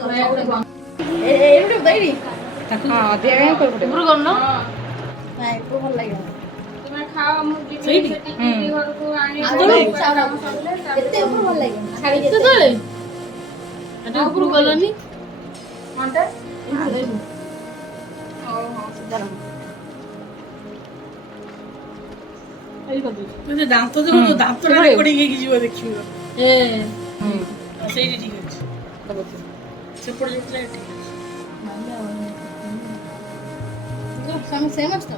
ଏଇଠୁ ଦେଇଡ଼ି ହଁ ଅଧିକା କାଇଁ କରିପଟେ ଉପରୁ କରୁନ ନାଇଁ ଉପରୁ ଭଲ ଲାଗିବ ତୁମେ ଖାଅ ମୁଁ ଯିବି ସେଠି ଦିଦି ଘରକୁ ଆଣିବି କେତେ ଉପରୁ ଭଲ ଲାଗିବ ଛାଡ଼ି କେତେ ତଳେ ଏଟା ଉପରୁ ଗଲନି ମଣ୍ଟା ହଉ ହଉ ସିଧା ରହ ଦାନ୍ତ ଯୋଉ ଦାନ୍ତଟା ରେକର୍ଡିଂ ହେଇକି ଯିବ ଦେଖିବ ସେଇଠି ଠିକ ଅଛି ସେପଟେ ଯୋଉଥିଲା ଏଠି ସେମ୍ ଅଛି ତ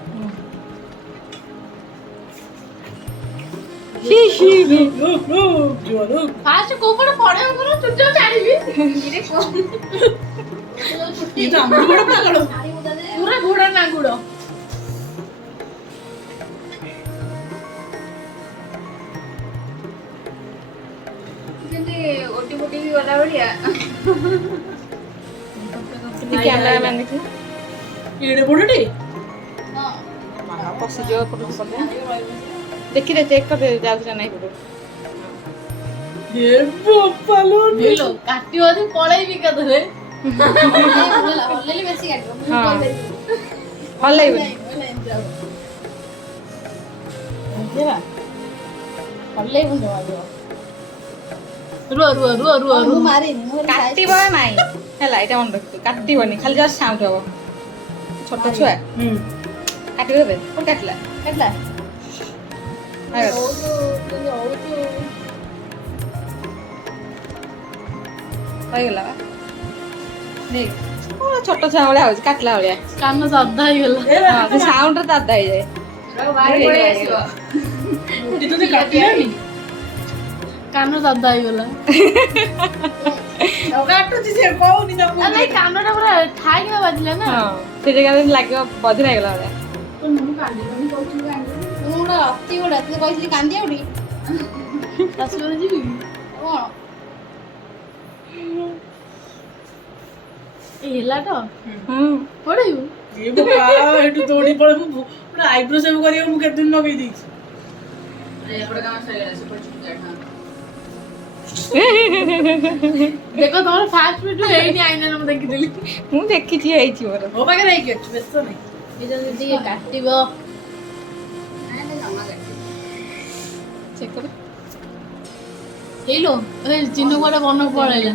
ଫାଷ୍ଟ କୋଉ ପଟେ ପଡେ ମୁଁ ଚୁଟି ଚାଣିବି ପୁରା ଘୋଡ଼ା ନା ଗୁଡ ଯେମିତି ଓଟି ଫୁଟି ଗଲା ଭଳିଆ କ୍ୟାମେରାମ୍ୟାନ୍ ଦେଖିଲା ଏଡେ ବଡଟେ ପଶିଯିବ ଦେଖିଦେ ଚେକ୍ କରିଦେ ଯାଉଛି ନା ନାଇଁ କାଟିବ ଯଦି ପଳେଇବି କେତେବେଳେ ହଲେଇଲେ ବେଶୀ କାଟିବ ମୁଁ ହଲେଇବନି ହଲେଇବୁନି ରୁହ ମୁଁ ମାରିନି ମୁଁ କାଟିବ ନାଇଁ ହେଲା ଏଇଟା ମନେ ରଖିଛୁ କାଟିବନି ଖାଲି ଯା ସାଉଣ୍ଡ ହବ ଛୋଟ ଛୁଆ କାଟିବ ଏବେ କୋଉଠି କାଟିଲା ହେଲା ହେଇଗଲା ବା ଛୋଟ ଛୁଆ ଭଳିଆ ହଉଛି କାଟିଲା ଭଳିଆ କାନ ସାଧା ହେଇଗଲା ସେ ସାଉଣ୍ଡରେ ଦାଦା ହେଇଯାଏ କାନ ଦାଦା ହେଇଗଲା କାନଟା ପୁରା ଠାଇକିନା ବାଜିଲା ନା ସେ ଜାଗାରେ ଲାଗିବ ବଧିରା ହେଇଗଲା ଭଳିଆ ମୁଁ ଗୋଟେ ଅତି ଗୋଟା ତତେ କହିଥିଲି କାନ୍ଦି ଆଉଠି ଶାଶୁଘରେ ଯିବି କଣ ହେଲା ତ ପଢେଇବୁ ଏଠୁ ଦୌଡ଼ି ପଳେଇବୁ ଗୋଟେ ଆଇବ୍ରୋ ସେଭ୍ କରିବାକୁ ମୁଁ କେତେ ଦିନ ଲଗେଇ ଦେଇଛି ଦେଖ ତମର ଫାଷ୍ଟ ଭିଡିଓ ଏଇଠି ଆଇନା ମୁଁ ଦେଖିଥିଲି ମୁଁ ଦେଖିଛି ହେଇଛି ମୋର ମୋ ପାଖରେ ହେଇକି ଅଛି ବ୍ୟସ୍ତ ନାହିଁ ଏ ଯଦି ଟିକେ କାଟିବ ଚେକ୍ କର ହେଇଲୋ ଚିହ୍ନ କୁଆଡେ ମନକୁ ପଳେଇଲା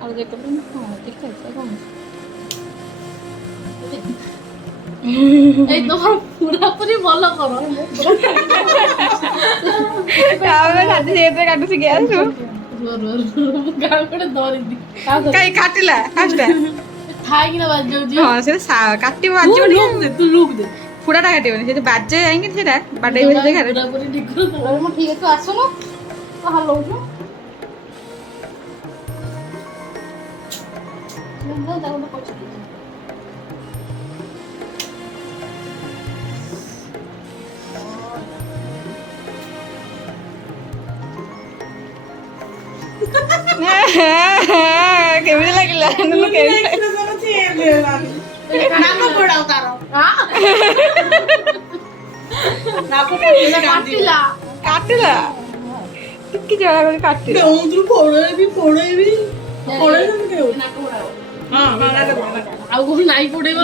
ଆଉ ଚେକ୍ କର ହଁ ଠିକ୍ ଅଛି କଣ ଏଇ ତମର ପୁରାପୁରି ଭଲ କର କାଟୁଛି ଗ୍ୟାସ୍ କାଇଁ କାଟିଲା ଫାଷ୍ଟଟା ଖାଇକିନା ବାଜି ଯାଉଛି ହଁ ସେଟା କାଟିବ ବାଜିବ ଟିକେ ତୁ ଲୁକ୍ ଦେ ଫୁଡାଟା କାଟିବନି ସେଟା ବାଜେ ଯାଇକି ସେଟା ବାଡେଇ ହଉଛି ଦେଖାରେ ପୁରାପୁରି ଠିକ ମୁଁ ଠିକ ଅଛି ଆସୁନୁ ହଲଉଛୁ କେମିତି ଲାଗିଲା କାଟିଲା ଟିକେ ଜଣା କରି କାଟିଲା ଆଉ କୋଉ ନାଇଁ ପଡେଇବ